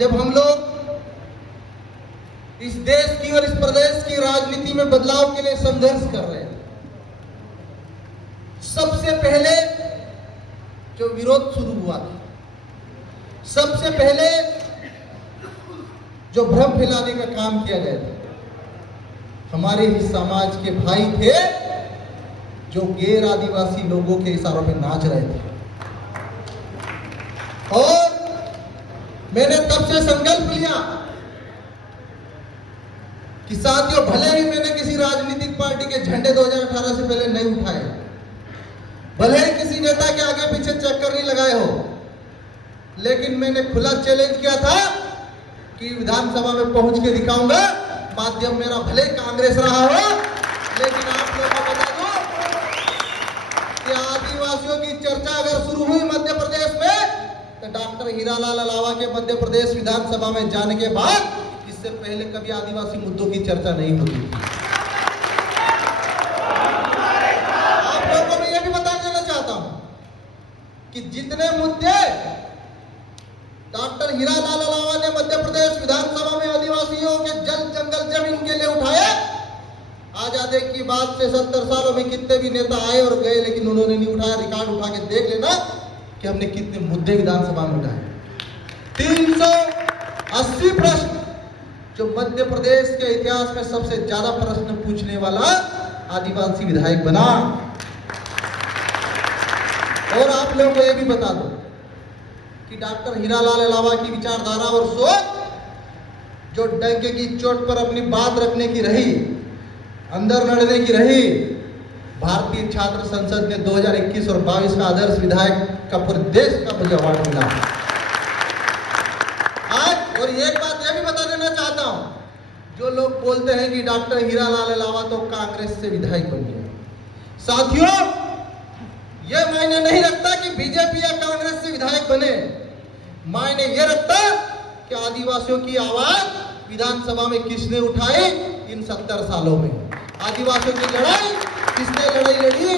जब हम लोग इस देश की और इस प्रदेश की राजनीति में बदलाव के लिए संघर्ष कर रहे हैं, सबसे पहले जो विरोध शुरू हुआ था, सबसे पहले जो भ्रम फैलाने का काम किया गया था, हमारे ही समाज के भाई थे जो गैर आदिवासी लोगों के इशारों पे नाच रहे थे। और मैंने तब से संकल्प लिया कि साथियों, भले ही मैंने किसी राजनीतिक पार्टी के झंडे 2018 से पहले नहीं उठाए, भले ही किसी नेता के आगे पीछे चक्कर नहीं लगाए हो, लेकिन मैंने खुला चैलेंज किया था कि विधानसभा में पहुंच के दिखाऊंगा। माध्यम मेरा भले कांग्रेस रहा हो, लेकिन आप लोगों को बता दूं कि आदिवासियों की चर्चा अगर शुरू हुई मध्य प्रदेश में, तो डॉक्टर हीरालाल अलावा के मध्य प्रदेश विधानसभा में जाने के बाद इससे पहले कभी आदिवासी मुद्दों की चर्चा नहीं होती थी। आप लोगों को मैं ये भी बता देना चाहता हूं कि जितने मुद्दे डॉक्टर हीरालाल अलावा ने मध्य प्रदेश विधानसभा में आदिवासियों के जल जंगल जमीन के लिए उठाए, आजादी की बात से 70 सालों में कितने भी नेता आए और गए, लेकिन उन्होंने नहीं उठाया। रिकॉर्ड उठा के देख लेना कि हमने कितने मुद्दे विधानसभा में उठाए। 380 प्रश्न, जो मध्य प्रदेश के इतिहास में सबसे ज्यादा प्रश्न पूछने वाला आदिवासी विधायक बना। और आप लोगों को यह भी बता दो कि डॉक्टर हीरालाल अलावा की विचारधारा और सोच, जो डंके की चोट पर अपनी बात रखने की रही, अंदर लड़ने की रही, भारतीय छात्र संसद ने 2021 और 22 का आदर्श विधायक का पूरे देश का मुझे अवार्ड मिला आज। और एक बात यह भी बता देना चाहता हूं, जो लोग बोलते हैं कि डॉक्टर हीरालाल अलावा तो कांग्रेस से विधायक बन गया, साथियों, यह मायने नहीं रखता कि बीजेपी या कांग्रेस से विधायक बने। मायने यह रखता कि आदिवासियों की आवाज विधानसभा में किसने उठाई इन 70 सालों में, आदिवासियों की लड़ाई किसने लड़ी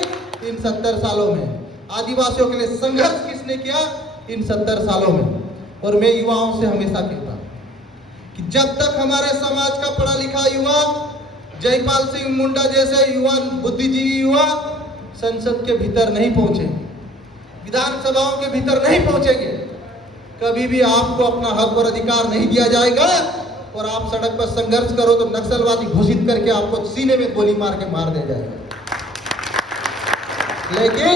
इन 70 सालों में, आदिवासियों के लिए संघर्ष किसने किया इन 70 सालों में। और मैं युवाओं से हमेशा कहता हूं कि जब तक हमारे समाज का पढ़ा लिखा युवा, जयपाल सिंह मुंडा जैसे युवा बुद्धिजीवी युवा संसद के भीतर नहीं पहुंचे, विधानसभाओं के भीतर नहीं पहुंचेंगे, कभी भी आपको अपना हक और अधिकार नहीं दिया जाएगा। और आप सड़क पर संघर्ष करो तो नक्सलवादी घोषित करके आपको सीने में गोली मार के मार दे जाएगा। लेकिन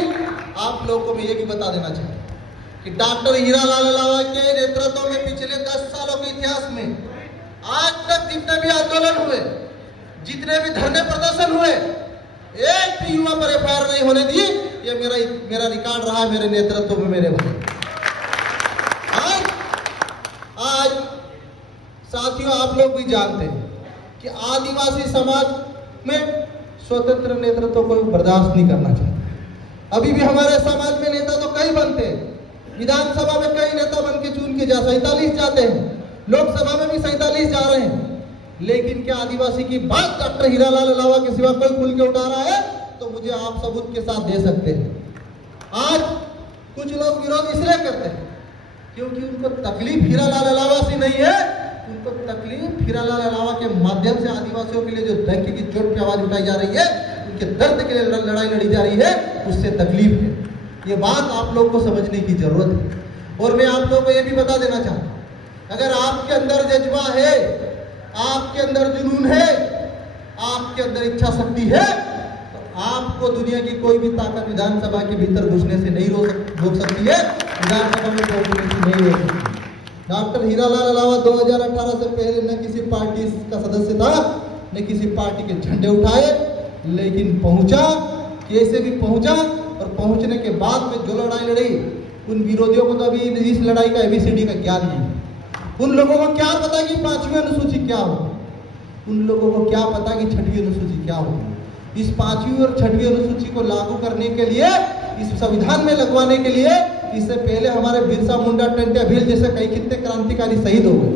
आप लोगों को मैं ये भी बता देना चाहता हूं कि डॉक्टर हीरालाल अलावा के नेतृत्व में पिछले 10 सालों के इतिहास में आज तक जितने भी आंदोलन हुए, जितने भी धरने प्रदर्शन हुए, एक भी युवा पर एफआईआर नहीं होने दी। ये मेरा रिकॉर्ड रहा है मेरे नेतृत्व में। मेरे भाई, आज साथियों, आप लोग भी जानते हैं कि आदिवासी समाज में स्वतंत्र नेतृत्व को बर्दाश्त नहीं करना चाहता। अभी भी हमारे समाज में नेता तो कई बनते हैं, विधानसभा में कई नेता बन के चुन के 47 जाते हैं, लोकसभा में भी 47 जा रहे हैं, लेकिन क्या आदिवासी की बात डॉक्टर हीरालाल अलावा के सिवा कोई खुल के उठा रहा है? तो मुझे आप सबूत के साथ दे सकते हैं। आज कुछ लोग विरोध इसलिए करते हैं क्योंकि उनको तकलीफ हीरालाल अलावा से नहीं है, उनको तकलीफ हीरालाल अलावा के माध्यम से आदिवासियों के लिए जो डंके की चोट पे आवाज उठाई जा रही है, उनके दर्द के लिए लड़ाई लड़ी जा रही है, उससे तकलीफ है। ये बात आप लोग को समझने की जरूरत है। और मैं आप लोगों को ये भी बता देना चाहता हूं, अगर आपके अंदर जज्बा है, आपके अंदर जुनून है, आपके अंदर इच्छा शक्ति है, तो आपको दुनिया की कोई भी ताकत विधानसभा के भीतर घुसने से नहीं रोक सकती है, विधानसभा में पहुंचने से नहीं रोक सकती। डॉक्टर हीरालाल अलावा 2018 से पहले न किसी पार्टी का सदस्य था, न किसी पार्टी के झंडे उठाए, लेकिन पहुंचा, कैसे भी पहुंचा। और पहुंचने के बाद में जो लड़ाई लड़ी, उन विरोधियों को तो अभी इस लड़ाई का ABCD का ज्ञान नहीं। उन लोगों को क्या पता कि 5वीं अनुसूची क्या हो, उन लोगों को क्या पता कि 6वीं अनुसूची क्या हो। इस 5वीं और 6वीं अनुसूची को लागू करने के लिए, इस संविधान में लगवाने के लिए, इससे पहले हमारे बिरसा मुंडा, टंट्या भील जैसे कई कितने क्रांतिकारी शहीद हो गए।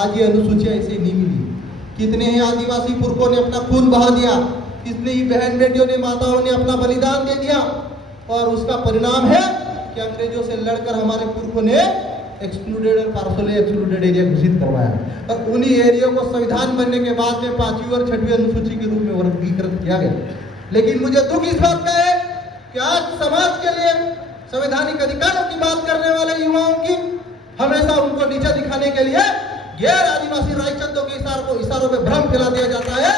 आज ये अनुसूचियां ऐसे नहीं मिली। कितने ही आदिवासी पुरखों ने अपना खून बहा दिया, कितने ही बहन बेटियों ने, माताओं ने अपना बलिदान दे दिया, और उसका परिणाम है कि अंग्रेजों से लड़कर हमारे पुरखों ने एक्सक्लूडेड और पार्सली एक्सक्लूडेड एरिया घोषित करवाया और उन्हीं एरिया को संविधान बनने के बाद में 5वीं और 6वीं अनुसूची के रूप में वर्गीकृत किया गया। लेकिन मुझे दुख इस बात का है कि आज समाज के लिए संवैधानिक अधिकारों की बात करने वाले युवाओं की हमेशा उनको नीचा दिखाने के लिए गैर आदिवासी रायचंदों के इशारों पे भ्रम फैला दिया जाता है।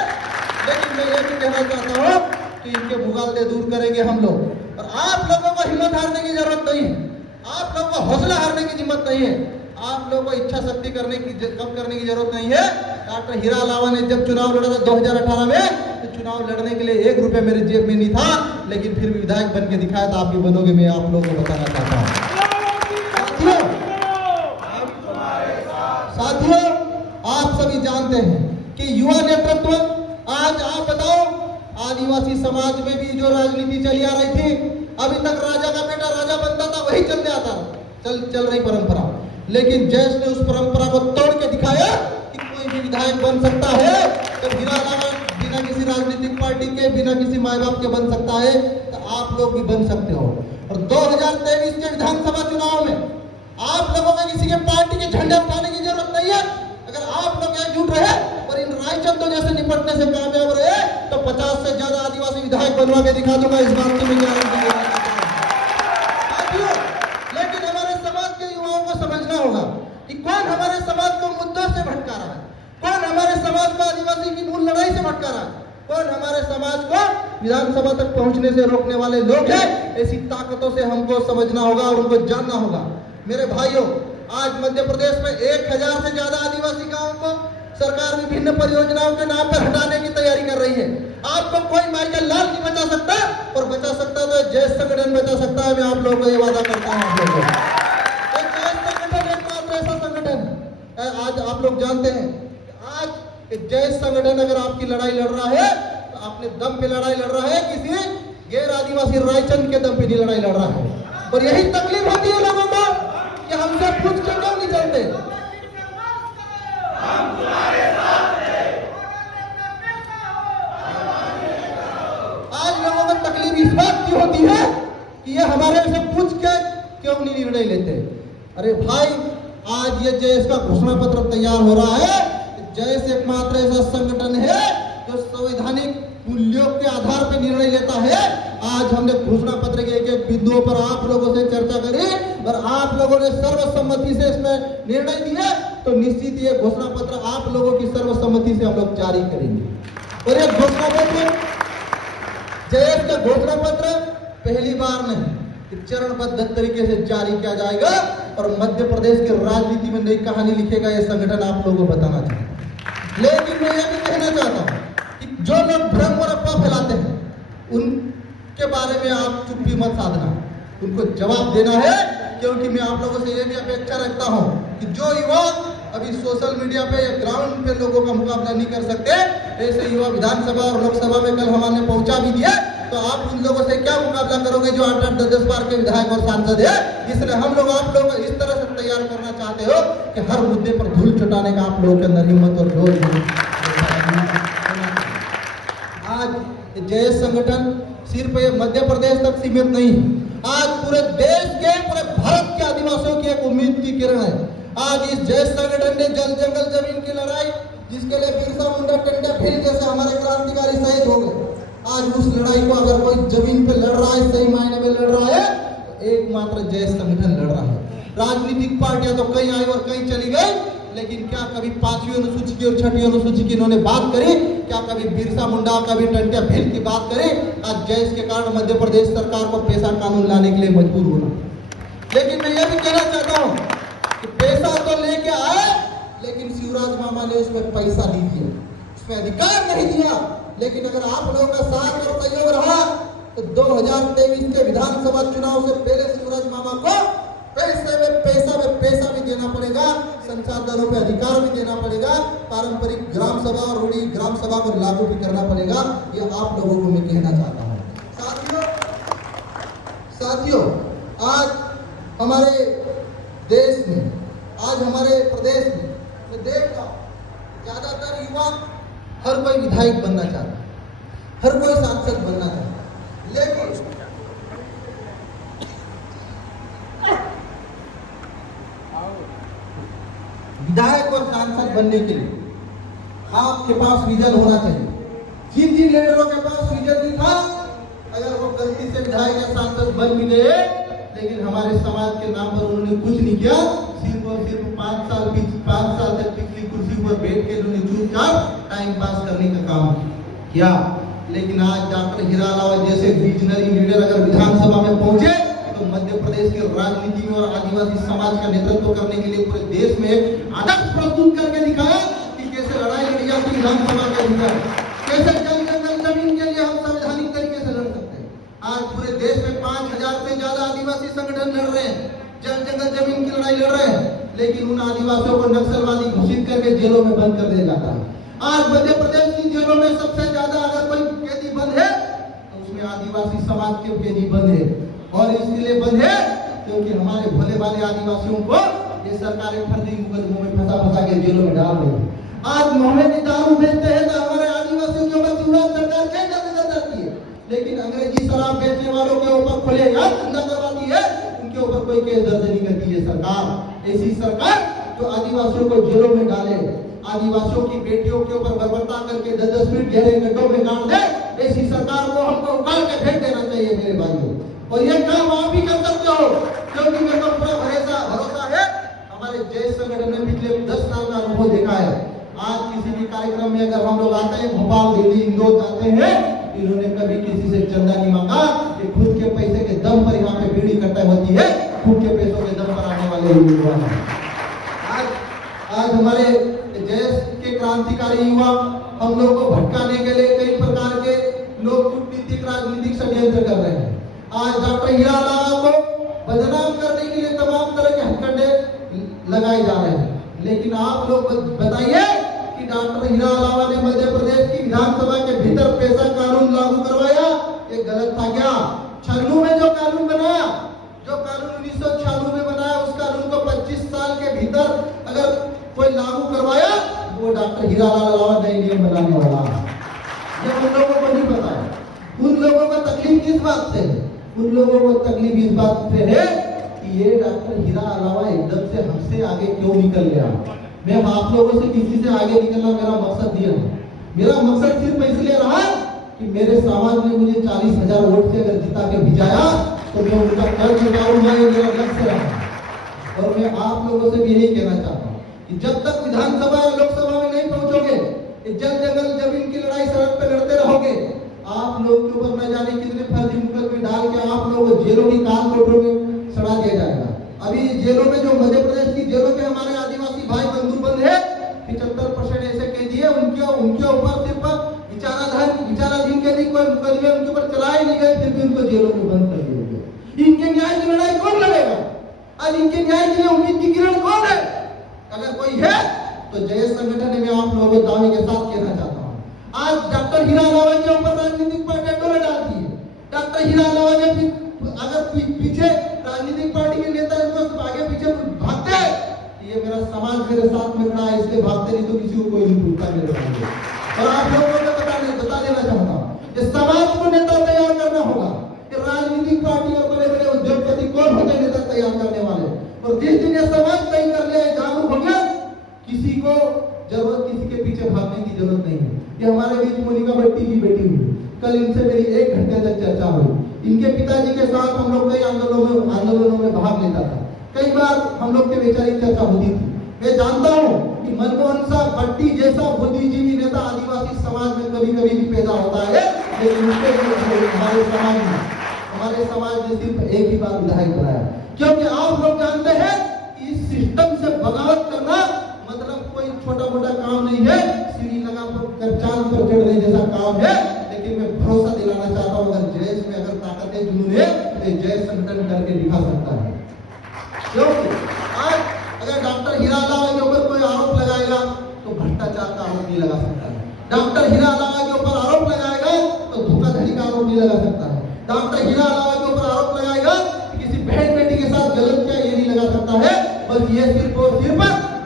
लेकिन मैं ये भी कहना चाहता हूँ कि इनके मुगालते दूर करेंगे हम लोग और आप लोगों को हिम्मत हारने की जरूरत नहीं है, आप लोगों को हौसला हारने की हिम्मत नहीं है, आप लोगों को इच्छा शक्ति कम करने की जरूरत नहीं है। डॉक्टर हीरा लावा ने जब चुनाव लड़ा था 2018 में, तो चुनाव लड़ने के लिए 1 रुपया मेरे जेब में नहीं था, लेकिन फिर भी विधायक बन के दिखाया था। आप भी बनोगे, मैं आप लोगों को बताना चाहता हूँ। साथियों, आप सभी जानते हैं कि युवा नेतृत्व, आज आप बताओ, आदिवासी समाज में भी जो राजनीति चली आ रही थी, अभी तक राजा का बेटा राजा बनता था, वही चलते आता चल रही परंपरा। लेकिन जैस ने उस परंपरा को तोड़ के दिखाया कि कोई भी विधायक बन सकता है, तो हीरा लावा बिना किसी राजनीतिक पार्टी के, बिना किसी माए बाप के बन सकता है, तो आप लोग भी बन सकते हो। और 2023 के विधानसभा चुनाव में आप लोगों को किसी के पार्टी के झंडे उठाने की जरूरत नहीं है। अगर आप लोग एकजुट रहे और इन रायचंदों जैसे निपटने से कामयाब रहे, तो 50 से ज्यादा आदिवासी विधायक बनवा के दिखा दूंगा, इस बात की मैं गारंटी देता हूं। लेकिन हमारे समाज के युवाओं को समझना होगा कि कौन हमारे समाज को मुद्दों से भटका रहा है, कौन हमारे समाज को आदिवासी की मूल लड़ाई से भटका रहा है, कौन हमारे समाज को विधानसभा तक पहुंचने से रोकने वाले लोग हैं। ऐसी ताकतों से हमको समझना होगा और उनको जानना होगा। मेरे भाइयों, आज मध्य प्रदेश में 1000 से ज्यादा आदिवासी गांवों को सरकार विभिन्न परियोजनाओं के नाम पर हटाने की तैयारी कर रही है। आपको कोई माइकल लाल नहीं बचा सकता, और बचा सकता तो जय संगठन बचा सकता है। मैं आप लोगों को ये वादा करता हूं। आप लोगों को जय संगठन एकमात्र ऐसा संगठन है, आज आप लोग जानते हैं, आज जय संगठन अगर आपकी लड़ाई लड़ रहा है तो अपने दम पे लड़ाई लड़ रहा है, किसी गैर आदिवासी रायचंद के दम पे नहीं लड़ाई लड़ रहा है। और यही तकलीफ होती है लोगों को कि हमसे पूछ के क्यों नहीं चलते। आज लोगों को तकलीफ इस बात की होती है कि ये हमारे से पूछ के क्यों नहीं निर्णय लेते। अरे भाई, आज ये जैस का घोषणा पत्र तैयार हो रहा है। जैस एकमात्र ऐसा संगठन है जो संवैधानिक मूल्यों के आधार पर निर्णय लेता है। आज हमने घोषणा पत्र के एक बिंदुओं पर आप लोगों से चर्चा करी और आप लोगों ने सर्वसम्मति से इसमें निर्णय दिया, तो निश्चित ये घोषणा पत्र आप लोगों की सर्वसम्मति से हम लोग जारी करेंगे। और ये घोषणा पत्र, जैस का घोषणा पत्र पहली बार नहीं, चरणबद्ध तरीके से जारी किया जाएगा और मध्य प्रदेश की राजनीति में नई कहानी लिखेगा ये संगठन, आप लोगों को बताना चाहिए। लेकिन मैं यह भी कहना चाहता हूं कि जो लोग भ्रम और अफवाह फैलाते हैं, उनके बारे में आप चुप्पी मत साधना, उनको जवाब देना है। क्योंकि मैं आप लोगों से यह भी अपेक्षा रखता हूं कि जो युवा अभी सोशल मीडिया पे या ग्राउंड पे लोगों का मुकाबला नहीं कर सकते, ऐसे युवा विधानसभा और लोकसभा में कल हमने पहुंचा भी दिया, तो आप उन लोगों से क्या मुकाबला करोगे जो 8-8, 10-10 बार के विधायक और सांसद है। इसलिए हम लोग आप लोगों को इस तरह से तैयार करना चाहते हो कि हर मुद्दे पर धूल चटाने का आप लोगों के अंदर हिम्मत और जोर। आज जय संगठन सिर्फ मध्य प्रदेश तक सीमित नहीं, आज पूरे देश के, पूरे भारत के आदिवासियों की एक उम्मीद की किरण है। आज इस जय संगठन ने जल जंगल जमीन की लड़ाई, जिसके लिए बिरसा मुंडा, टंडा भील जैसे हमारे क्रांतिकारी शहीद हो गए, आज उस लड़ाई को अगर कोई जमीन पे लड़ रहा है, सही मायने में लड़ रहा है, तो एकमात्र जय संगठन लड़ रहा है। राजनीतिक पार्टियां तो कई आई और कई चली गई, लेकिन क्या कभी 5वीं अनुसूची की और 6वीं अनुसूची की इन्होंने बात करी? क्या कभी बिरसा मुंडा, कभी टंट्या भील की बात करी? आज जैस के कारण मध्य प्रदेश सरकार को पैसा कानून लाने के लिए मजबूर होना। लेकिन मैं यह भी कहना चाहता हूँ कि पैसा तो लेके आए, लेकिन शिवराज मामा ने उसमें पैसा नहीं दिया, उसमें अधिकार नहीं दिया। लेकिन अगर आप लोगों का साथ और सहयोग रहा तो 2023 के विधानसभा चुनाव से पहले शिवराज मामा को पैसा भी देना पड़ेगा, संसाधनों पे अधिकार भी देना पड़ेगा, पारंपरिक ग्राम सभा और रूढ़ी ग्राम सभा को लागू भी करना पड़ेगा। ये आप लोगों को मैं कहना चाहता हूँ। साथियों, आज हमारे देश में, आज हमारे प्रदेश में मैं देख रहा हूँ ज्यादातर युवा, हर कोई विधायक बनना चाहता है, हर कोई सांसद बनना चाहता है, लेकिन विधायक और सांसद बनने के लिए आपके पास विजन होना चाहिए। जिन जिन लीडरों के पास विजन नहीं था, अगर वो गलती से विधायक या सांसद बन भी गए, लेकिन हमारे समाज के नाम पर उन्होंने कुछ नहीं किया। सिर्फ और सिर्फ 5 साल तक पिछली कुर्सी पर बैठ के उन्होंने चुपचाप टाइम पास करने का काम किया। लेकिन आज डॉक्टर हीरा अलावा जैसे विजनरी लीडर अगर विधानसभा में पहुंचे, तो मध्य प्रदेश के राजनीति में और आदिवासी समाज का नेतृत्व करने के लिए पूरे देश में आदर्श प्रस्तुत करके दिखाया कि कैसे लड़ाई लड़ी जाती विधानसभा के अंदर, कैसे जंगल जमीन के लिए हम संवैधानिक तरीके से लड़ सकते हैं। आज पूरे देश में 5000 से ज्यादा आदिवासी संगठन लड़ रहे हैं, जंगल जमीन की लड़ाई लड़ रहे हैं, लेकिन उन आदिवासियों को नक्सलवादी घोषित करके जेलों में बंद कर दिया जाता है। आज मध्य प्रदेश की जेलों में सबसे ज्यादा अगर कोई कैदी बंद है, तो उसमें आदिवासी समाज के कैदी बंद है। और इसलिए बंद है क्योंकि हमारे भोले भाले आदिवासियों को ये सरकारें फर्जी मुकदमों में फंसा के जेलों में डाल रही है। आज मोहम्मदी दारू बेचते हैं तो हमारे आदिवासियों के ऊपर शिवराज सरकार क्या नजर जाती है, लेकिन अंग्रेजी शराब बेचने वालों के ऊपर खुलेआम धंधा करवाती है, उनके ऊपर कोई केस दर्ज नहीं करती है सरकार। ऐसी सरकार जो आदिवासियों को जेलों में डाले, आदिवासियों की बेटियों के ऊपर बर्बरता करके 10-10 फीट गहरे गड्ढों में गाड़ दे, ऐसी सरकार को हमको उखाड़ के फेंक देना चाहिए मेरे भाइयों। और ये काम आप भी कर सकते हो, क्योंकि मेरे को पूरा भरोसा है। हमारे जय संगठन ने पिछले 10 साल का अनुभव देखा है। आज किसी भी कार्यक्रम में अगर हम लोग आते हैं, भोपाल, दिल्ली, इंदौर जाते हैं, इन्होंने कभी किसी से चंदा नहीं मांगा कि खुद के पैसे के दम पर यहाँ पे भीड़ इकट्ठा होती है, खुद के पैसों के दम पर आने वाले युवा हैं। आज हमारे देश के क्रांतिकारी युवा हम लोग को भटकाने के लिए कई प्रकार के लोग कूटनीतिक राजनीतिक षड्यंत्र कर रहे हैं। आज डॉक्टर हीरा अलावा को बदनाम करने के लिए तमाम तरह के हथकंडे लगाए जा रहे हैं, लेकिन आप लोग बताइए कि डॉक्टर हीरा अलावा ने मध्य प्रदेश की विधानसभा के भीतर पैसा कानून लागू करवाया, ये गलत था क्या? 96 में जो कानून बनाया, जो कानून 1996 में बनाया, उस कानून को 25 साल के भीतर अगर कोई लागू करवाया, वो डॉक्टर हीरा अलावा नए नियम बनाने वाला है। ये उन लोगों को नहीं पता है। उन लोगों को तकलीफ किस बात से है? उन लोगों को तकलीफ इस बात से है कि ये डॉक्टर हीरा अलावा एकदम से हमसे आगे क्यों निकल गया। मैं आप लोगों से किसी से आगे निकलना मेरा मकसद नहीं रहा। मेरा मकसद सिर्फ इसलिए रहा कि मेरे समाज ने मुझे 40,000 वोट से अगर जिता के भिजाया, तो मैं उनका कर्ज उठाऊंगा, ये मेरा लक्ष्य रहा। और मैं आप लोगों से भी यही कहना चाहता हूँ कि जब तक विधानसभा या लोकसभा में नहीं पहुंचोगे, जंगल जमीन की लड़ाई सड़क पे लड़ते रहोगे, आप लोग के ऊपर न जाने कितने फर्जी मुकदमे डाल के आप लोगों को जेलों की काल कोठरों में सड़ा दिया जाएगा। अभी जेलों में जो मध्य प्रदेश की जेलों में हमारे आदिवासी भाई बंधु बंद है, 75% ऐसे कैदी है, उनके ऊपर सिर्फ विचाराधीन कैदी कोई मुकदमे उनके ऊपर चलाए नहीं गए, फिर भी उनको जेलों में बंद कर दिया गया। इनके न्याय की लड़ाई कौन लड़ेगा? आज इनके न्याय के लिए उम्मीद की किरण कौन है? अगर कोई है तो जय संगठन में आप लोगों को दावे के साथ कहना चाहता हूँ, आज डॉक्टर हीरा अलावा के ऊपर राजनीतिक पार्टी डोले डालती है। डॉक्टर हीरा अलावा के अगर पीछे राजनीतिक पार्टी के नेता इनको आगे पीछे भागते हैं, ये मेरा समाज मेरे साथ में खड़ा है, इसलिए भागते, नहीं तो किसी को कोई नहीं पूछता मेरे भाई। और आप लोगों को बता देना चाहता हूँ, इस समाज को नेता तैयार करना होगा कि राजनीतिक पार्टी और बड़े बड़े उद्योगपति कौन होते नेता तैयार करने वाले। और जिस दिन ये समाज तय कर ले, जागरूक हो गया, किसी को जरूरत किसी के पीछे भागने की जरूरत नहीं है। ये हमारे बीच मोनिका भट्टी की बेटी हुई, कल इनसे मेरी 1 घंटे तक चर्चा हुई। इनके पिताजी के साथ हम लोग कई आंदोलनों में भाग लेता था, कई बार हम लोग के वैचारिक चर्चा होती थी। मैं जानता हूँ कि मनमोहन साहब भट्टी जैसा बुद्धिजीवी नेता आदिवासी समाज में कभी कभी भी पैदा होता है, लेकिन उसके हमारे समाज ने सिर्फ एक ही बार विधायक बनाया, क्योंकि आप लोग जानते हैं कि इस सिस्टम से बगावत करना मतलब कोई छोटा मोटा काम नहीं है, सीढ़ी लगा कर चांद पर चढ़ने जैसा काम है। लेकिन मैं भरोसा दिलाना चाहता हूँ, अगर जय में अगर ताकत जुनून है तो जय संगठन करके दिखा सकता है। क्योंकि आज अगर डॉक्टर हीरा अलावा के ऊपर कोई आरोप लगाएगा तो भ्रष्टाचार का आरोप नहीं लगा सकता है। डॉक्टर हीरा अलावा के ऊपर आरोप लगाएगा तो धोखाधड़ी का आरोप नहीं लगा सकता है। डॉक्टर हीरा अलावा के ऊपर आरोप लगाएगा कि किसी बहन बेटी के साथ गलत किया, ये नहीं लगा सकता है। बस ये सिर्फ और सिर्फ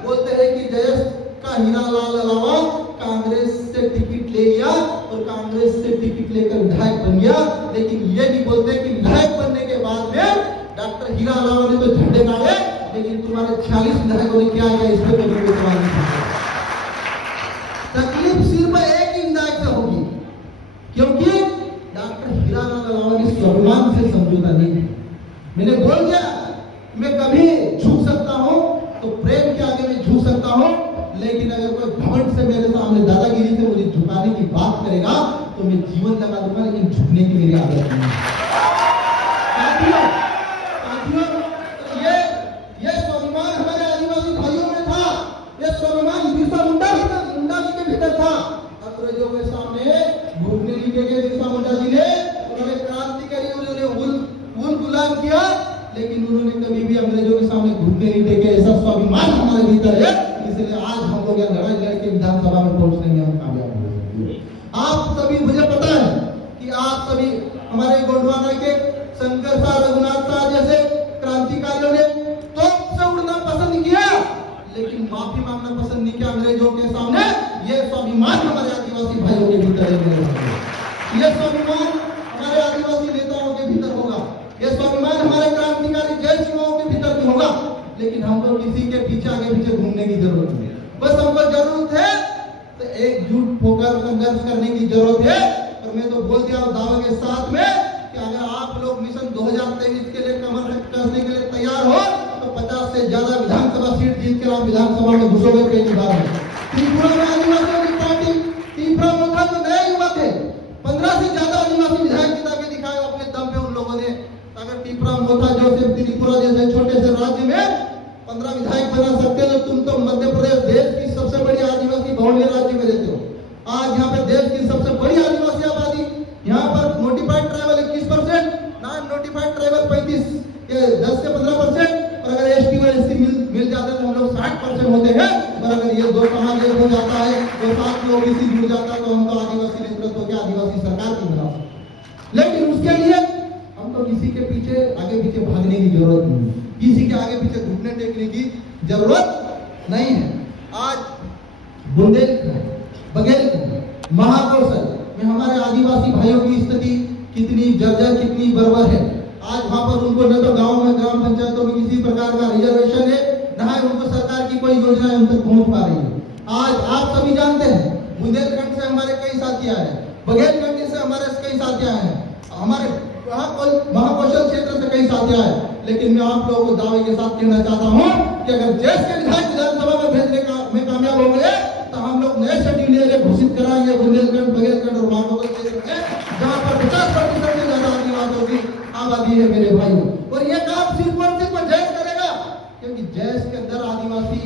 बोलते हैं कि जयेश का हीरा लाल अलावा कांग्रेस से टिकट ले लिया और कांग्रेस से टिकट लेकर विधायक बन गया, लेकिन ये नहीं बोलते कि विधायक बनने के बाद में डॉक्टर हीरा अलावा ने तो झंडे गाड़े, लेकिन तुम्हारे 46 विधायकों ने क्या किया, इस पर कोई सवाल नहीं पूछा। तकलीफ सिर्फ एक ही विधायक से होगी, क्योंकि डॉक्टर हीरालाल अलावा की स्वाभिमान से समझौता नहीं है। मैंने बोल दिया मैं कभी झुक सकता हूं तो प्रेम के आगे मैं झुक सकता हूं, लेकिन अगर कोई घमंड से मेरे सामने दादागिरी से मुझे झुकाने की बात करेगा तो मैं जीवन लगा दूंगा, लेकिन झुकने की मेरी आदत नहीं है। साथियों, ये स्वाभिमान हमारे आदिवासी भाइयों में था, ये स्वाभिमान बिरसा मुंडा जी के भीतर था। अंग्रेजों के सामने घुटने नहीं टेके बिरसा मुंडा जी ने, उन्होंने क्रांति करी, उन्होंने गुलाम किया, लेकिन उन्होंने कभी भी अंग्रेजों के सामने घुटने नहीं टेके। ऐसा स्वाभिमान हमारे भीतर है, इसलिए आज हम लोग लड़ाई लड़के विधानसभा में पहुंचने में हम कामयाब हो सकते हैं। आप सभी, मुझे पता है कि आप सभी हमारे गोंडवाना के शंकर शाह, रघुनाथ शाह जैसे क्रांतिकारियों ने तोप से उड़ना पसंद किया, लेकिन माफी मांगना पसंद नहीं किया अंग्रेजों के सामने। ये स्वाभिमान हमारे आदिवासी भाइयों के भीतर है, ये स्वाभिमान हमारे आदिवासी नेताओं के भीतर होगा, ये स्वाभिमान हमारे क्रांतिकारी जय सिंहों के भीतर भी होगा। लेकिन हमको किसी के पीछे आगे पीछे घूमने की जरूरत नहीं, बस हमको जरूरत है तो एकजुट होकर संघर्ष करने की जरूरत है। और मैं तो बोल दिया दावे के साथ में कि अगर आप लोग मिशन 2023 के लिए कमर कसने के लिए तैयार हो तो 50 से ज्यादा विधानसभा सीट जीत कर आप विधानसभा में घुसोगे पहली बार। त्रिपुरा में आदिवासियों की पार्टी त्रिपुरा मोथा जो नए युवा थे, 15 से ज्यादा आदिवासी विधायक जिता के दिखाए अपने दम पे उन लोगों ने। अगर त्रिपुरा मोथा जो सिर्फ त्रिपुरा जैसे छोटे से राज्य में 15 विधायक बना सकते हो, तो तुम तो मध्य प्रदेश देश की सबसे बड़ी आदिवासी बहुल्य राज्य में रहते हो। आज यहाँ पे देश की सबसे बड़ी आदिवासी आबादी, यहाँ पर notified tribal 21%, non notified tribal 10 से 15%, और अगर एसटी और एससी मिल जाते तो हम लोग 60% होते हैं। और अगर ये दो समाज एक हो जाता है, तो 7 लोग इसी जुड़ जाता है, तो हम तो आदिवासी नेतृत्व के आदिवासी सरकार की बना। लेकिन उसके लिए हमको किसी के पीछे आगे पीछे भागने की जरूरत नहीं है, किसी के आगे पीछे घुटने टेकने की जरूरत नहीं है। आज बुंदेलखंड, बघेलखंड, महाकौशल में हमारे आदिवासी भाइयों की स्थिति कितनी जर्जर, कितनी बर्बर है। आज वहां पर उनको न तो गांव में ग्राम पंचायतों में किसी प्रकार का रिजर्वेशन है, न है उनको सरकार की कोई योजना उन तक पहुंच पा रही है। आज आप सभी जानते हैं बुंदेलखंड से हमारे कई साथी आए हैं, बघेलखंड से हमारे कई साथी आए हैं, हमारे महाकौशल क्षेत्र से कई साथी आए। लेकिन मैं आप लोगों को दावे के साथ कहना चाहता हूं कि अगर देश के विधायक विधानसभा में भेजने का में कामयाब हो गए तो हम लोग नए शेड्यूल एरिया घोषित कराएंगे बुंदेलखंड, बघेलखंड और महाकौशल क्षेत्र में, जहां पर 50% से ज्यादा आदिवासियों की आबादी है मेरे भाइयों। और ये काम सिर्फ और सिर्फ जैस करेगा, क्योंकि जैस के अंदर आदिवासी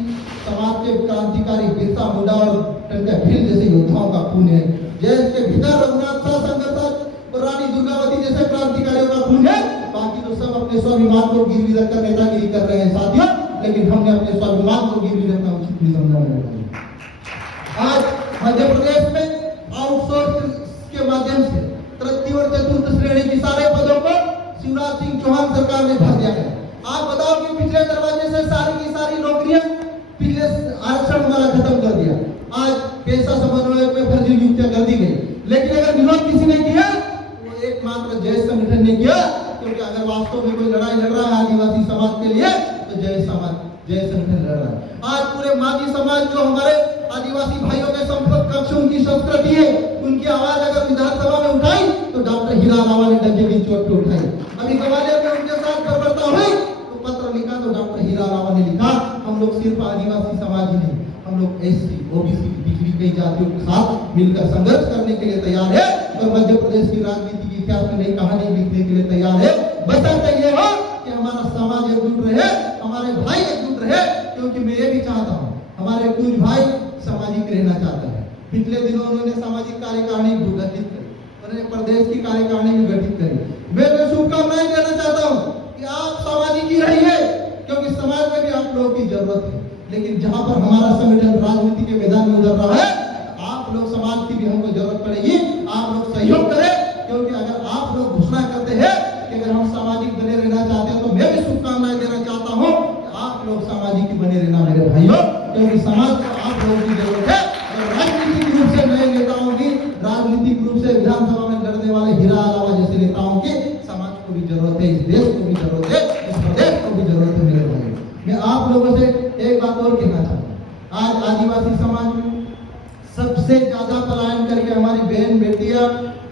समाज के क्रांतिकारी बिरसा मुंडा और टंका भील जैसे योद्धाओं का खून है। जैस के भीतर रघुनाथ शाह, शंकर शाह और रानी दुर्गावती जैसे क्रांतिकारियों का खून है। बाकी तो सब अपने स्वाभिमान को गिरवी रखकर नेतागिरी कर रहे हैं साथियों, लेकिन हमने अपने स्वाभिमान को गिरवी रखना उचित नहीं समझा। आज मध्य प्रदेश में आउटसोर्स के माध्यम से तृतीय और चतुर्थ श्रेणी की सारे पदों को शिवराज सिंह चौहान सरकार ने भर दिया है। आप बताओ कि पिछले दरवाजे से सारी की सारी नौकरियां, पिछले आरक्षण हमारा खत्म कर दिया। आज पेशा समन्वय में फर्जी नियुक्तियां कर दी गई, लेकिन अगर विरोध किसी ने किया वो एकमात्र जय संगठन ने किया, क्योंकि अगर वास्तव में कोई लड़ाई लड़ रहा है आदिवासी समाज के लिए तो जय संगठन लड़ रहा है। आज पूरे मागी समाज जो हमारे आदिवासी भाइयों के संपर्क कक्ष, उनकी संस्कृति है, उनकी आवाज अगर विधानसभा में उठाई तो डॉक्टर हीरालाल ने डंके की चोट पे उठाई। अभी ग्वालियर में उनके साथ बर्बरता हुई तो पत्र लिखा तो डॉक्टर हीरालाल ने लिखा हम लोग सिर्फ आदिवासी समाज ही नहीं, हम लोग एससी, ओबीसी, पिछड़ी कई जातियों के साथ मिलकर संघर्ष करने के लिए तैयार है और मध्य प्रदेश की राजनीति की इतिहास में नई कहानी लिखने के लिए तैयार है। बशर्ते ये हो कि हमारा समाज एकजुट रहे, हमारे भाई एकजुट रहे, क्योंकि मैं ये भी चाहता हूँ हमारे कुछ भाई सामाजिक रहना चाहता है। पिछले दिनों उन्होंने सामाजिक कार्यकारिणी गठित करी, उन्होंने प्रदेश की कार्यकारिणी भी गठित करी। मैं शुभकामनाएं देना चाहता हूँ कि आप सामाजिक ही रहिए, क्योंकि समाज में भी आप लोगों की जरूरत है। लेकिन जहां पर हमारा संगठन राजनीति के मैदान में उतर रहा है, आप लोग समाज की भी हमको जरूरत पड़ेगी। आप लोग सहयोग करें, क्योंकि अगर आप लोग घोषणा करते हैं कि अगर हम सामाजिक बने रहना चाहते हैं, तो मैं भी शुभकामनाएं देना चाहता हूँ आप लोग सामाजिक ही बने रहना मेरे भाइयों, क्योंकि समाज को आप लोगों की जरूरत है। और राजनीतिक रूप से नए नेताओं की, राजनीतिक रूप से विधानसभा में लड़ने वाले हीरालाल जैसे नेताओं की समाज को भी जरूरत है, इस देश को भी जरूरत है, इस प्रदेश को भी जरूरत है मेरे भाइयों। मैं आप लोगों से एक बात और कहना चाहता हूँ। आज आदिवासी समाज में सबसे ज्यादा पलायन करके हमारी बहन बेटियां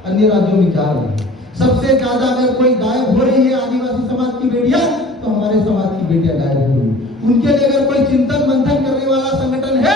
अन्य राज्यों में जा रही है। सबसे ज्यादा अगर कोई गायब हो रही है आदिवासी समाज की बेटियां, तो हमारे समाज की बेटियां गायब हो रही है। उनके लिए अगर कोई चिंतन मंथन करने वाला संगठन है,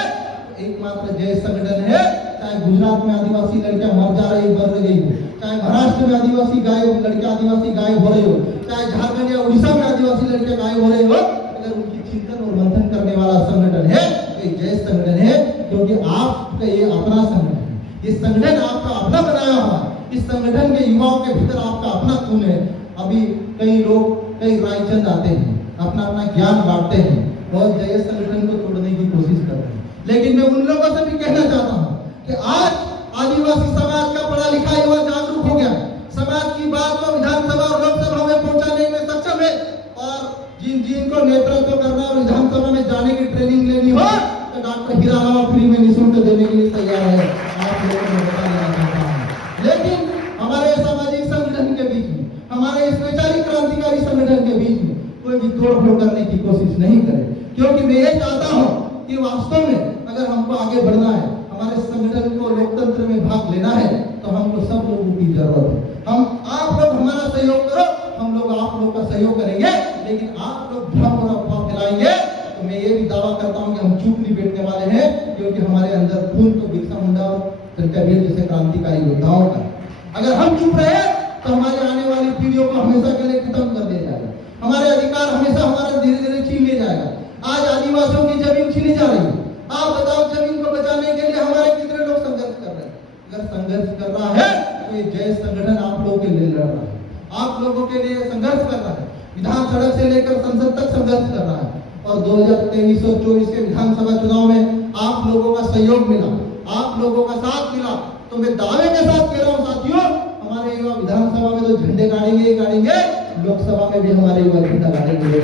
एकमात्र जय संगठन है। चाहे गुजरात में आदिवासी लड़कियां मर जा रही मर गई हो, चाहे महाराष्ट्र में आदिवासी लड़कियां आदिवासी गायब हो रही हो, चाहे झारखंड या उड़ीसा में आदिवासी लड़कियां गायब हो रही हो, अगर उनकी चिंतन और मंथन करने वाला संगठन है तो जय संगठन है। क्योंकि आपका ये अपना संगठन है, ये संगठन आपका अपना बनाया हुआ। इस संगठन के युवाओं के भीतर आपका अपना खून है। अभी कई लोग कई रायचंद आते हैं, अपना अपना ज्ञान बांटते हैं और जय संगठन को तोड़ने की कोशिश करते हैं। लेकिन मैं उन लोगों से भी कहना चाहता हूँ कि आज आदिवासी समाज का पढ़ा लिखा युवा जागरूक हो गया, समाज की बात को विधानसभा और लोकसभा में पहुंचाने में सक्षम है। और जिनको नेतृत्व करना और विधानसभा में जाने की ट्रेनिंग लेनी हो तो डॉक्टर हीरा लावा फ्री में निःशुल्क देने के लिए तैयार है। आप लोगों को बता देना चाहता हूँ। लेकिन हमारे सामाजिक संगठन के बीच में, हमारे इस वैचारिक क्रांतिकारी संगठन के बीच में कोई भी तोड़फोड़ करने की कोशिश नहीं करे, क्योंकि मैं ये चाहता हूँ कि वास्तव में अगर हमको आगे बढ़ना है, हमारे संगठन को लोकतंत्र में भाग लेना है, तो हमको सब लोगों की जरूरत है। हम आप लोग हमारा सहयोग करो, हम लोग आप लोग का सहयोग करेंगे। लेकिन आप लोग भ्रम और अफवाह फैलाएंगे तो मैं ये भी दावा करता हूँ कि हम चुप नहीं बैठने वाले हैं, क्योंकि हमारे अंदर खून तो बिरसा मुंडा और तिलकावीर जैसे क्रांतिकारी योद्धाओं का। अगर हम चुप रहे तो हमारे आने वाली पीढ़ियों को हमेशा के लिए खत्म कर दिया जाएगा, हमारे अधिकार हमेशा हमारा धीरे धीरे छीन लिया जाएगा। आज आदिवासियों की जमीन छीनी जा रही है। आप बताओ, जमीन को बचाने के लिए हमारे कितने लोग संघर्ष कर रहे हैं? अगर संघर्ष कर रहा है तो ये जय संगठन आप लोगों के लिए लड़ रहा है, आप लोगों के लिए संघर्ष कर रहा है। विधान सड़क से लेकर संसद तक संघर्ष कर रहा है। और 2023 और 24 के विधानसभा चुनाव में आप लोगों का सहयोग मिला, आप लोगों का साथ मिला। तो मैं दावे के साथ कह रहा हूँ साथियों, हमारे युवा विधानसभा में तो झंडे गाड़ेंगे, लोकसभा में भी हमारे युवा झंडा गाड़ेंगे।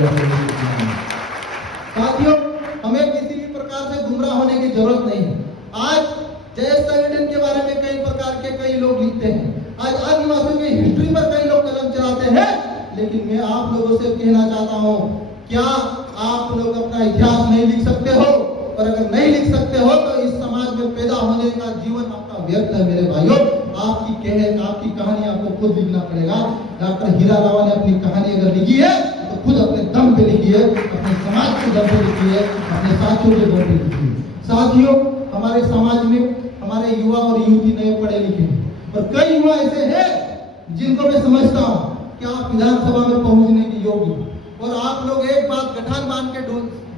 साथियों, हमें किसी भी प्रकार से गुमराह होने की जरूरत नहीं है। आज जय संगठन के बारे में कई प्रकार के कई लोग लिखते हैं, आज आदिवासियों की हिस्ट्री पर कई लोग कलम चलाते हैं। लेकिन मैं आप लोगों से कहना चाहता हूँ, क्या आप लोग अपना इतिहास नहीं लिख सकते हो? और अगर नहीं लिख सकते हो तो इस समाज में पैदा होने का जीवन आपका व्यर्थ है मेरे भाइयों। आपकी कहानी आपको खुद लिखना पड़ेगा। डॉक्टर हीरा लावा ने अपनी कहानी अगर लिखी है तो खुद अपने दम पे लिखी है, अपने समाज के दम पे लिखी है, अपने साथियों के दम पे लिखी है। साथियों, हमारे समाज में हमारे युवा और युवती नए पढ़े लिखे हैं और कई युवा ऐसे हैं जिनको मैं समझता हूँ कि आप विधानसभा में पहुंचने के योग्य। और आप लोग एक बात गठान बांध के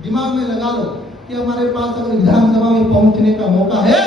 दिमाग में लगा लो कि हमारे पास अगर विधानसभा में पहुंचने का मौका है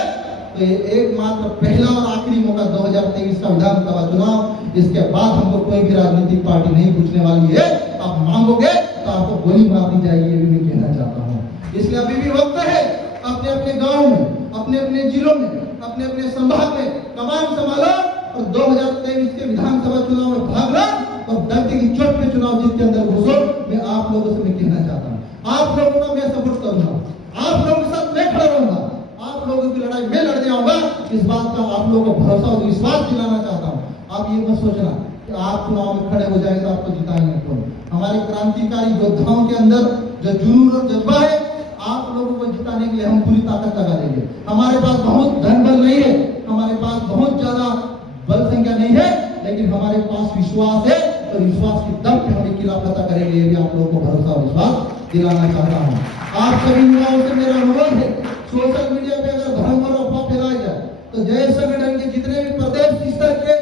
तो ये एकमात्र पहला और आखिरी मौका 2023 का विधानसभा चुनाव। इसके बाद हमको कोई भी राजनीतिक पार्टी नहीं पूछने वाली है। आप मांगोगे तो आपको गोली मार दी जाएगी, ये भी मैं कहना चाहता हूँ। इसलिए अभी भी वक्त है, अपने अपने गाँव में, अपने अपने जिलों में, अपने अपने संभाग में कमान संभालो और 2023 के विधानसभा चुनाव में भाग लो और डंके की चोट पे चुनाव जीत के अंदर घुसो। मैं आप लोगों से मैं कहना चाहता हूँ, आप लोगों का मैं सपोर्ट करूंगा, आप लोगों के साथ मैं खड़ा रहूंगा, आप लोगों की लड़ाई मैं लड़ने आऊंगा। इस बात का आप लोगों को भरोसा और विश्वास दिलाना चाहता हूँ। आप ये मत सोचना कि आप चुनाव में खड़े हो जाए तो आपको जिताएंगे कौन। हमारे क्रांतिकारी योद्धाओं के अंदर जो जुनून और जज्बा है, आप लोगों को जिताने के लिए हम पूरी ताकत लगा देंगे। हमारे पास बहुत धन बल नहीं है, हमारे पास बहुत ज्यादा बल संख्या नहीं है, लेकिन हमारे पास विश्वास है और विश्वास की दम पे हम किला पता करेंगे। ये भी आप लोगों को भरोसा और विश्वास दिलाना चाहता हूँ। आप सभी युवाओं से मेरा अनुरोध है, सोशल मीडिया पे अगर भ्रम और अफवाह फैलाई जाए तो जय संगठन के जितने भी प्रदेश स्तर के,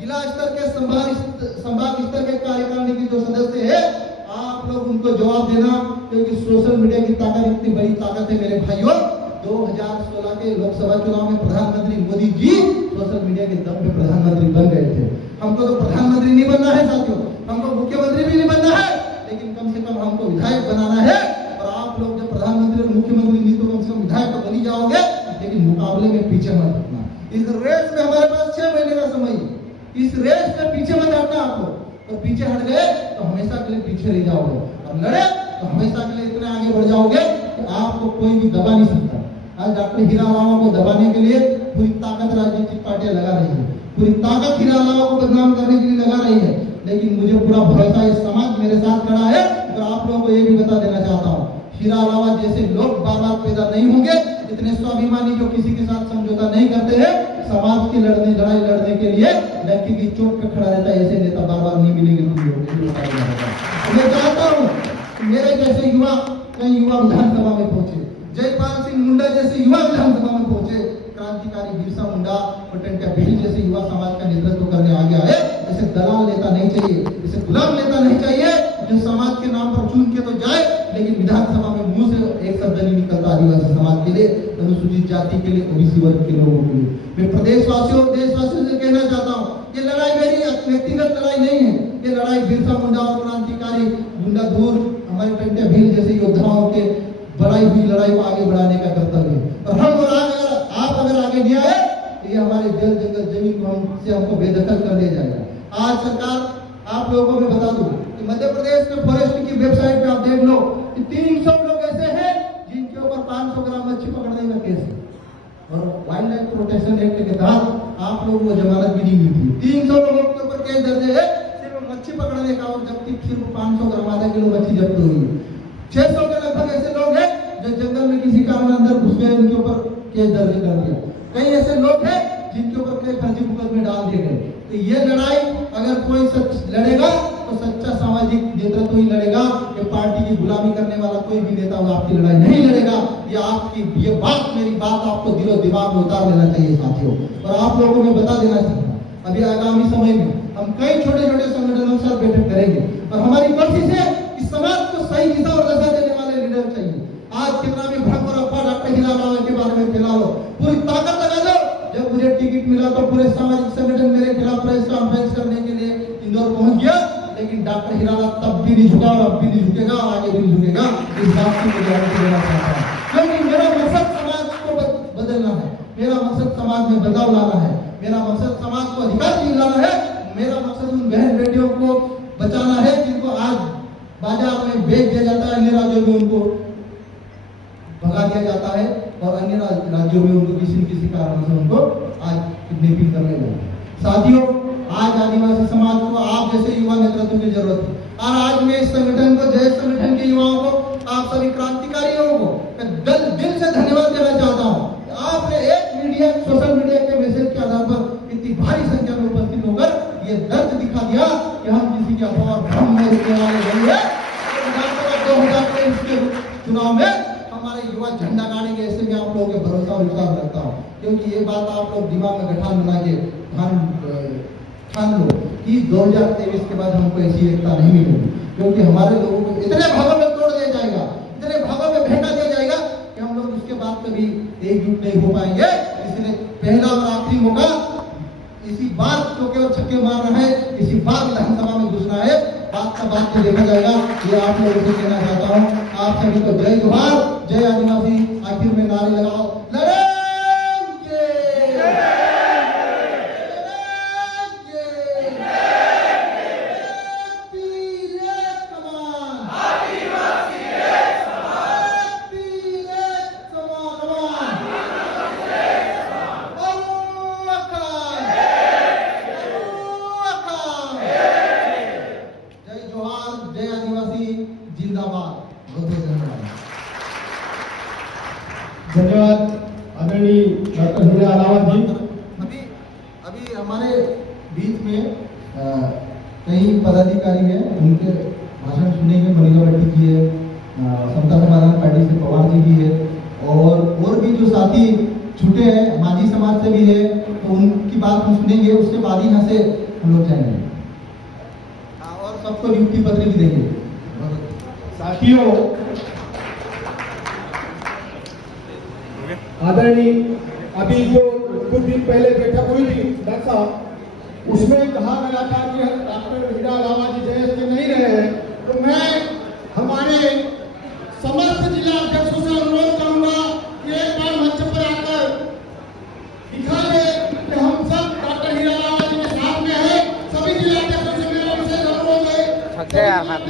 जिला स्तर के, संभाग स्तर के कार्यकारिणी के जो सदस्य है, आप लोग उनको जवाब देना, क्योंकि सोशल मीडिया की ताकत इतनी बड़ी ताकत है मेरे भाइयों। 2016 के लोकसभा चुनाव में प्रधानमंत्री मोदी जी सोशल मीडिया के दम पे प्रधानमंत्री बन गए थे। हमको तो प्रधानमंत्री नहीं बनना है साथियों, हमको मुख्यमंत्री भी नहीं बनना है, लेकिन कम से कम हमको विधायक बनाना है। और आप लोग जब प्रधानमंत्री और मुख्यमंत्री नहीं तो कम से कम विधायक तो बनी जाओगे, लेकिन मुकाबले में पीछे मत हटना। इस रेस में हमारे पास 6 महीने का समय है, इस रेस में पीछे मत हटना आपको। और पीछे हट गए तो हमेशा के लिए पीछे रह जाओगे, और लड़े तो हमेशा के लिए इतने आगे बढ़ जाओगे कि आपको कोई भी दबा नहीं सकता। आज डॉक्टर हीरा लावा को दबाने के लिए पूरी ताकत राजनीतिक पार्टियां लगा रही है, पूरी ताकत हीरा लावा को बदनाम करने के लिए लगा रही है, लेकिन मुझे पूरा भरोसा है समाज मेरे साथ खड़ा है। तो आप लोगों को ये भी बता देना चाहता हूँ, हीरा अलावा जैसे लोग बार बार पैदा नहीं होंगे, इतने स्वाभिमानी जो किसी के साथ समझौता नहीं करते हैं, समाज की लड़ाई लड़ने के लिए लड़की की चोट पे खड़ा रहता है, ऐसे नेता बार बार नहीं मिलेंगे। मैं चाहता हूँ मेरे जैसे युवा कई युवा विधानसभा में पहुंचे, जयपाल सिंह मुंडा जैसे युवा विधानसभा में पहुंचे, क्रांतिकारी बिरसा मुंडा और टंट्या भील जैसे युवा समाज का नेतृत्व करने आ गया है। इसे दलाल नेता नहीं चाहिए, इसे गुलाम नेता नहीं चाहिए जो समाज के नाम पर चुन के तो जाए लेकिन विधानसभा में मुंह से एक शब्द नहीं निकलता आदिवासी समाज के लिए, अनुसूचित जाति के लिए, ओबीसी वर्ग के लोगों के लिए। मैं प्रदेशवासियों देशवासियों से कहना चाहता हूँ, ये लड़ाई मेरी व्यक्तिगत लड़ाई नहीं है, ये लड़ाई बिरसा मुंडा और क्रांतिकारी गुंडा धूर हमारे टंट्या भील जैसे योद्धाओं के बढ़ाई हुई लड़ाई को आगे बढ़ाने का कर्तव्य है। और हम और आप अगर आगे नहीं आए तो ये हमारे जल जंगल जमीन को हमको बेदखल कर दिया जाएगा। आज सरकार आप लोगों को मैं बता दूं कि मध्य प्रदेश में फॉरेस्ट की वेबसाइट पे आप देख लो कि 300 लोग ऐसे हैं जिनके ऊपर 500 ग्राम मच्छी पकड़ने का केस है, और वाइल्ड लाइफ प्रोटेक्शन एक्ट के तहत आप लोगों को जमानत भी नहीं मिलती। 300 लोगों के ऊपर केस दर्ज है सिर्फ मच्छी पकड़ने का, और जबकि सिर्फ 500 ग्राम आधा किलो मच्छी जब्त हुई। 600 के लगभग ऐसे लोग हैं जो जंगल में किसी कारण अंदर घुस गए, उनके ऊपर केस दर्ज कर दिया। कई ऐसे लोग हैं जिनके ऊपर कई फर्जी मुकदमे डाल दिए गए। तो ये लड़ाई अगर कोई सच लड़ेगा तो सच्चा सामाजिक नेतृत्व ही लड़ेगा, ये पार्टी की गुलामी करने वाला कोई भी नेता वो आपकी लड़ाई नहीं लड़ेगा। ये बात मेरी बात आपको दिलो दिमाग में उतार लेना चाहिए साथियों। और आप लोगों को मैं बता देना चाहूंगा, अभी आगामी समय में हम कई छोटे छोटे संगठनों के साथ बैठक करेंगे और हमारी कोशिश है कि समाज को सही दिशा और दशा देने वाले लीडर चाहिए। आज कितना भी भ्रम और अफवाह डॉक्टर हीरा लाल के बारे में फैला लो, पूरी ताकत लगा दो। जब मुझे टिकट मिला तो पूरे सामाजिक संगठन मेरे खिलाफ प्रेस कॉन्फ्रेंस करने के लिए इंदौर पहुंच गया, लेकिन डॉक्टर हीरा लाल तब भी नहीं झुका और अब भी नहीं झुकेगा और आगे भी नहीं झुकेगा। इस बात की मुझे गारंटी देना चाहता हूँ, क्योंकि मेरा मकसद समाज को बदलना है, मेरा मकसद समाज में बदलाव लाना है, मेरा मकसद समाज को अधिकार दिलाना है, मेरा मकसद उन बहन बेटियों को बचाना है जिनको आज बाजार में बेच दिया जाता है, अन्य राज्यों में उनको भगा दिया जाता है और अन्य राज्यों में उनको किसी न किसी कारण से उनको आज किडनैपिंग करने लगे। साथियों, आज आदिवासी समाज को आप जैसे युवा नेतृत्व की जरूरत है, और आज मैं इस संगठन को, जय संगठन के युवाओं को, आप सभी क्रांतिकारियों को दिल से धन्यवाद देना चाहता हूँ। आपने एक सोशल मीडिया के मैसेज के आधार पर इतनी भारी संख्या में उपस्थित होकर ये दर्द दिखा दिया कि हम किसी के अफवाह भ्रम में रुकने वाले नहीं है। 2023 के चुनाव में हमारे युवा झंडा गाड़ेंगे, ऐसे में आप लोगों के भरोसा और विश्वास रखता हूँ, क्योंकि ये बात आप लोग दिमाग में गठान बना के ठान लो कि 2023 के बाद हमको ऐसी एकता नहीं मिलेगी, क्योंकि हमारे लोगों को इतने भागों में तोड़ दिया जाएगा, इतने भागों में फेंका दिया जाएगा कि हम लोग उसके बाद कभी एकजुट नहीं हो पाएंगे। इसलिए पहला और आखिरी मौका इसी बार चौके और छक्के मारना है, इसी बार विधानसभा में घुसना है, बात का बात को देखा जाएगा। ये आप लोगों से कहना चाहता हूँ। आप सभी को जय जोहार, जय आदिवासी। आखिर में नारे लगाओ, लड़ेंगे, धन्यवाद आदरणीय डॉक्टर हीरा अलावा जी। अभी हमारे बीच में कई पदाधिकारी हैं, उनके भाषण सुनेंगे। मणिका भट्टी जी है, समता समाधान पार्टी से पवार जी भी है, और भी जो साथी छूटे हैं माझी समाज से भी है, तो उनकी बात हम सुनेंगे। उसके बाद ही यहाँ से हम लोग जाएंगे और सबको नियुक्ति पत्र भी देंगे। साथियों, आदरणीय अभी जो कुछ दिन पहले बैठक हुई थी डॉक्टर साहब, उसमें कहा गया था कि डॉक्टर हीरा अलावा जी जय